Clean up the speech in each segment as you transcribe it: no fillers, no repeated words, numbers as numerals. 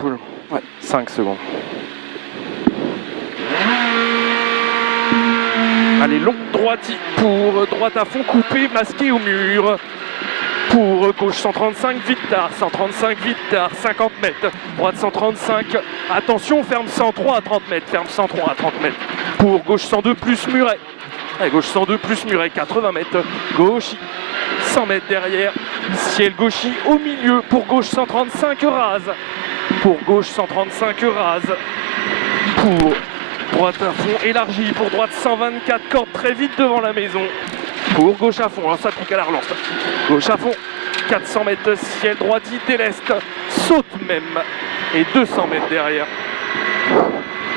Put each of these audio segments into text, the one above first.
Ouais, 5 secondes. Allez, long droiti pour droite à fond, coupé, masqué au mur. Pour gauche 135, vite tard, 135, vite tard, 50 mètres. Droite 135, attention, ferme 103 à 30 mètres, ferme 103 à 30 mètres. Pour gauche 102 plus muret. Allez, gauche 102 plus muret, 80 mètres. Gauche, 100 mètres derrière. Ciel gauchy au milieu. Pour gauche 135, rase. Pour gauche 135, rase. Pour droite à fond, élargi. Pour droite 124, corde très vite devant la maison. Pour gauche à fond, alors ça pique à la relance. Gauche à fond, 400 mètres, ciel droiti, déleste, saute même. Et 200 mètres derrière.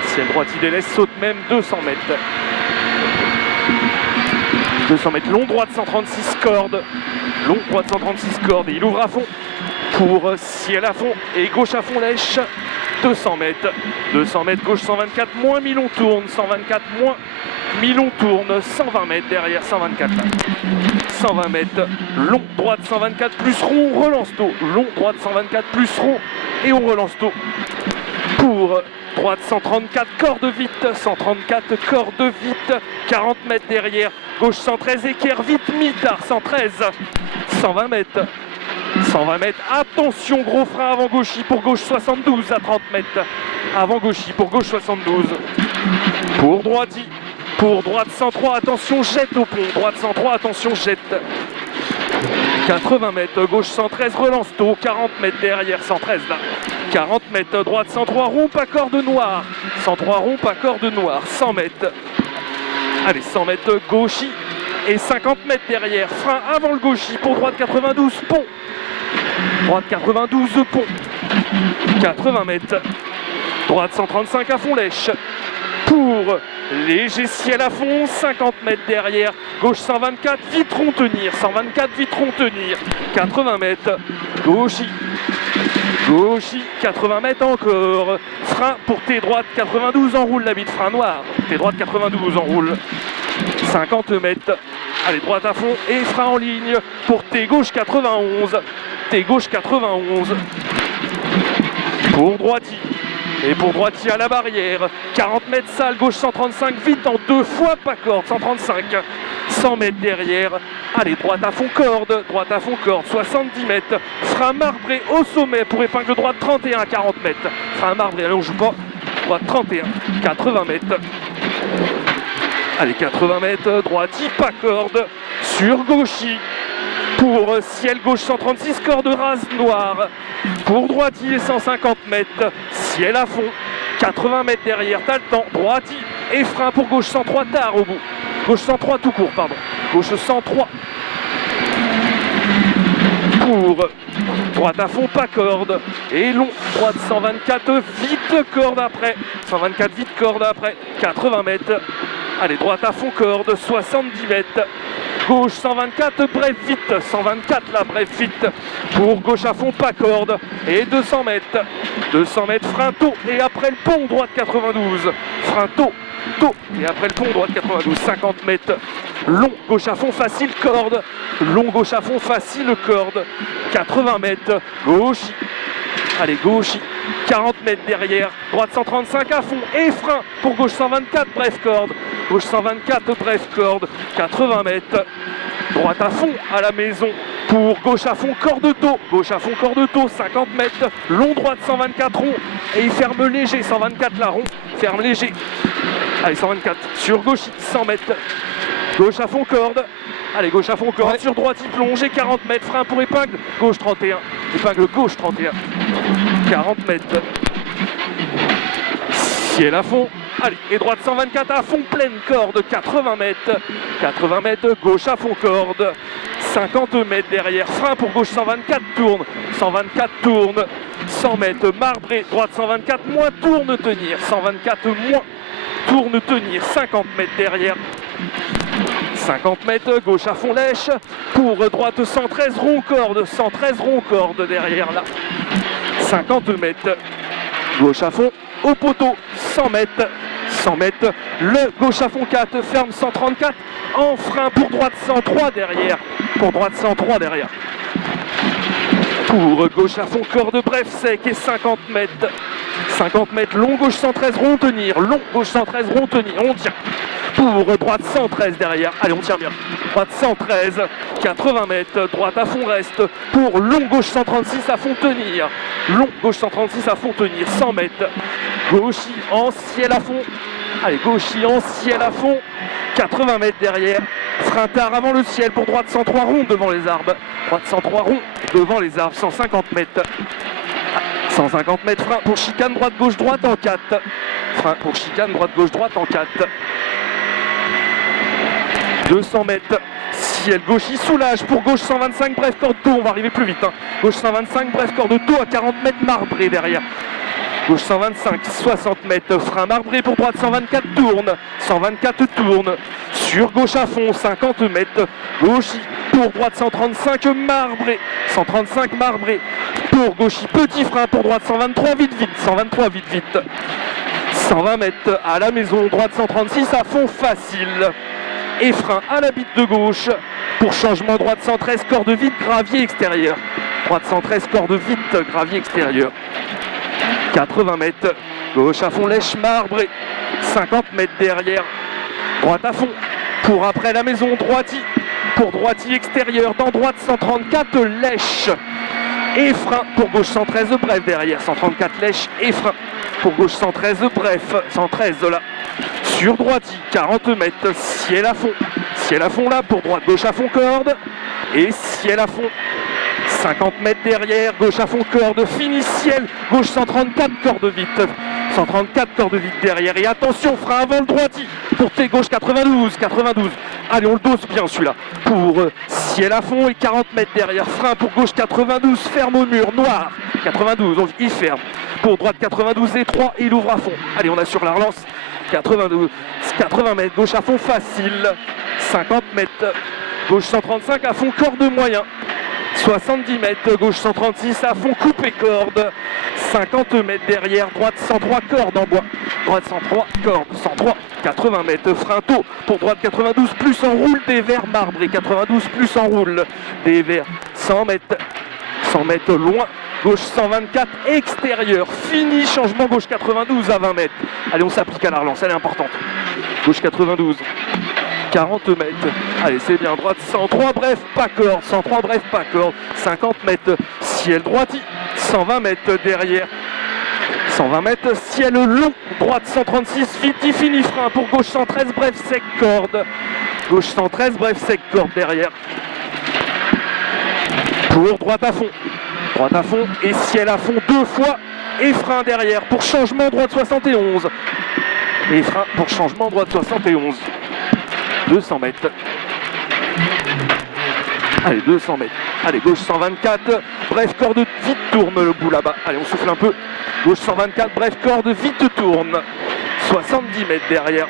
Ciel droiti, déleste, saute même, 200 mètres. 200 mètres, long droite 136 cordes. Long droite 136 cordes, et il ouvre à fond. Pour ciel à fond et gauche à fond lèche, 200 mètres. 200 mètres, gauche 124, moins 1000 on tourne, 124 moins 1000 on tourne, 120 mètres derrière, 124 là. 120 mètres, long droite 124 plus rond, relance tôt. Long droite 124 plus rond et on relance tôt. Pour droite 134, corde vite, 134, corde vite, 40 mètres derrière. Gauche 113, équerre vite, mi-tard, 113, 120 mètres. 120 mètres, attention, gros frein avant gauchy pour gauche 72 à 30 mètres. Avant gauchy pour gauche 72. Pour droiti, pour droite 103, attention, jette au pont. Droite 103, attention, jette. 80 mètres, gauche 113, relance tôt. 40 mètres derrière, 113 là. 40 mètres, droite 103, rompe à corde noire. 103, rompe à corde noire. 100 mètres. Allez, 100 mètres, gauchy. Et 50 mètres derrière, frein avant le gauchy. Pour droite 92, pont. Droite 92, pont. 80 mètres. Droite 135 à fond lèche. Pour léger ciel à fond, 50 mètres derrière. Gauche 124, vite rond tenir. 124, vite rond tenir. 80 mètres. Gauchy. Gauchy, 80 mètres encore. Frein pour T droite 92, enroule la bite, frein noir. T droite 92, enroule. 50 mètres. Allez, droite à fond et frein en ligne pour T gauche 91. T gauche 91. Pour droiti. Et pour droiti à la barrière. 40 mètres salle, gauche 135, vite en deux fois, pas corde, 135. 100 mètres derrière. Allez, droite à fond corde, 70 mètres. Frein marbré au sommet pour épingle droite 31 à 40 mètres. Frein marbré, allez, on joue pas. Droite 31, 80 mètres. Allez, 80 mètres, droiti, pas corde, sur gauchy. Pour ciel gauche 136, corde rase noire. Pour droiti et 150 mètres, ciel à fond. 80 mètres derrière, t'as le temps, droiti et frein pour gauche 103, tard au bout. Gauche 103 tout court, pardon. Gauche 103. Pour droite à fond, pas corde. Et long, droite 124, vite corde après. 124, vite corde après. 80 mètres. Allez, droite à fond, corde, 70 mètres. Gauche 124, bref vite. 124 là, bref vite. Pour gauche à fond, pas corde. Et 200 mètres. 200 mètres, frein tôt. Et après le pont, droite 92. Frein tôt. Tôt. Et après le pont, droite 92. 50 mètres. Long, gauche à fond, facile, corde. Long, gauche à fond, facile, corde. 80 mètres. Gauche. Allez, gauche. 40 mètres derrière. Droite 135 à fond. Et frein pour gauche 124, bref corde. Gauche 124, bref corde. 80 mètres. Droite à fond à la maison. Pour gauche à fond, corde tôt. Gauche à fond, corde tôt. 50 mètres. Long droite 124 rond. Et il ferme léger. 124 là, rond. Ferme léger. Allez, 124. Sur gauche, 100 mètres. Gauche à fond, corde. Allez, gauche à fond, corde. Ouais. Sur droite, il plonge. Et 40 mètres. Frein pour épingle. Gauche 31. Épingle gauche 31. 40 mètres. Ciel à fond. Allez, et droite 124 à fond, pleine corde, 80 mètres. 80 mètres, gauche à fond, corde. 50 mètres derrière, frein pour gauche 124, tourne. 124 tourne. 100 mètres, marbré, droite 124, moins tourne tenir. 124 moins tourne tenir. 50 mètres derrière. 50 mètres, gauche à fond lèche. Pour droite 113 rond corde. 113 rond corde derrière là. 50 mètres. Gauche à fond, au poteau, 100 mètres. 100 mètres, le gauche à fond 4, ferme 134, en frein pour droite 103 derrière. Pour droite 103 derrière. pour gauche à fond, corde bref sec et 50 mètres. 50 mètres, long gauche 113, rond tenir, long gauche 113, rond tenir, on tient. Pour droite 113 derrière, allez on tient bien. Droite 113, 80 mètres, droite à fond reste. Pour long gauche 136 à fond tenir. Long gauche 136 à fond tenir, 100 mètres. Gauchis en ciel à fond. Allez, gauchis en ciel à fond. 80 mètres derrière. Frein tard avant le ciel pour droite 103 rond devant les arbres. Droite 103 rond devant les arbres, 150 mètres. 150 mètres, frein pour chicane droite-gauche droite en 4. Frein pour chicane droite-gauche droite en 4. 200 mètres, ciel gauchis soulage pour gauche 125, bref corde dos, on va arriver plus vite. Gauche 125, bref corde dos à 40 mètres marbré derrière. Gauche 125, 60 mètres, frein marbré pour droite 124, tourne. 124 tourne. Sur gauche à fond, 50 mètres. Gauchis pour droite 135, marbré. 135 marbré. Pour gauchis, petit frein pour droite 123, vite. 123, vite. 120 mètres à la maison, droite 136 à fond facile. Et frein à la bite de gauche. Pour changement, droite 113, corde vite, gravier extérieur. Droite 113, corde vite, gravier extérieur. 80 mètres, gauche à fond, lèche marbré, 50 mètres derrière, droite à fond, pour après la maison, droiti, pour droiti extérieur, dans droite 134, lèche, et frein, pour gauche 113, bref derrière, 134 lèche, et frein, pour gauche 113, bref, 113 là, sur droiti, 40 mètres, ciel à fond là, pour droite, gauche à fond, corde, et ciel à fond, 50 mètres derrière, gauche à fond corde, fini ciel, gauche 134, corde vite. 134, corde vite derrière. Et attention, frein avant le droiti. Pour tes gauche 92. Allez, on le dose bien celui-là. Pour ciel à fond et 40 mètres derrière. Frein pour gauche 92, ferme au mur, noir. 92, il ferme. Pour droite 92 et 3, il ouvre à fond. Allez, on assure la relance. 92, 80 mètres, gauche à fond facile. 50 mètres, gauche 135 à fond, corde moyen. 70 mètres, gauche 136 à fond, coupé corde. 50 mètres derrière, droite 103, corde en bois. Droite 103, corde 103. 80 mètres, frein tôt. Pour droite 92, plus en roule, des verts marbrés. 92, plus en roule, des verts. 100 mètres. 100 mètres loin. Gauche 124, extérieur. Fini, changement gauche 92 à 20 mètres. Allez, on s'applique à la relance, elle est importante. Gauche 92. 40 mètres, allez c'est bien, droite 103, bref, pas corde, 103, bref, pas corde, 50 mètres, ciel droiti, 120 mètres derrière, 120 mètres, ciel long, droite 136, vite, fini, frein pour gauche 113, bref, sec, corde, gauche 113, bref, sec, corde derrière, pour droite à fond, et ciel à fond 2 fois, et frein derrière, pour changement, droite 71, et frein pour changement, droite 71. 200 mètres. Allez, 200 mètres. Allez, gauche 124. Bref, corde vite tourne le bout là-bas. Allez, on souffle un peu. Gauche 124. Bref, corde vite tourne. 70 mètres derrière.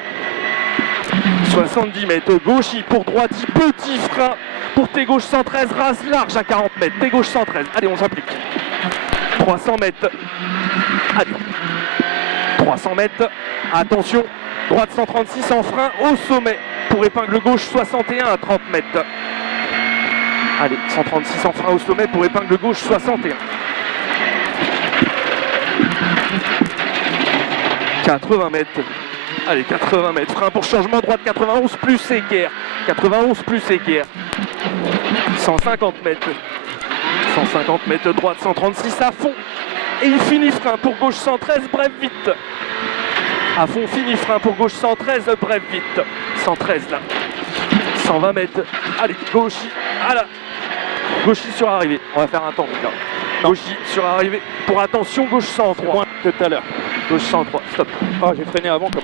70 mètres. Gauchis pour droiti. Petit frein. Pour tes gauche 113. Rase large à 40 mètres. Tes gauche 113. Allez, on s'applique. 300 mètres. Allez. 300 mètres. Attention. Droite 136 en frein au sommet. Pour épingle gauche 61 à 30 mètres. Allez, 136 en frein au sommet pour épingle gauche 61. 80 mètres. Allez, 80 mètres. Frein pour changement droite 91 plus équerre. 91 plus équerre. 150 mètres. 150 mètres droite 136 à fond. Et il finit frein pour gauche 113, bref vite. À fond, fini, frein pour gauche 113, bref vite. 113 là. 120 mètres. Allez, gauchis. Voilà. Gauchis sur arrivée. On va faire un temps, les gars. Gauchis sur arrivée. Pour attention, gauche 103. Moins que tout à l'heure. Gauche 103. Stop. Oh, j'ai freiné avant comme un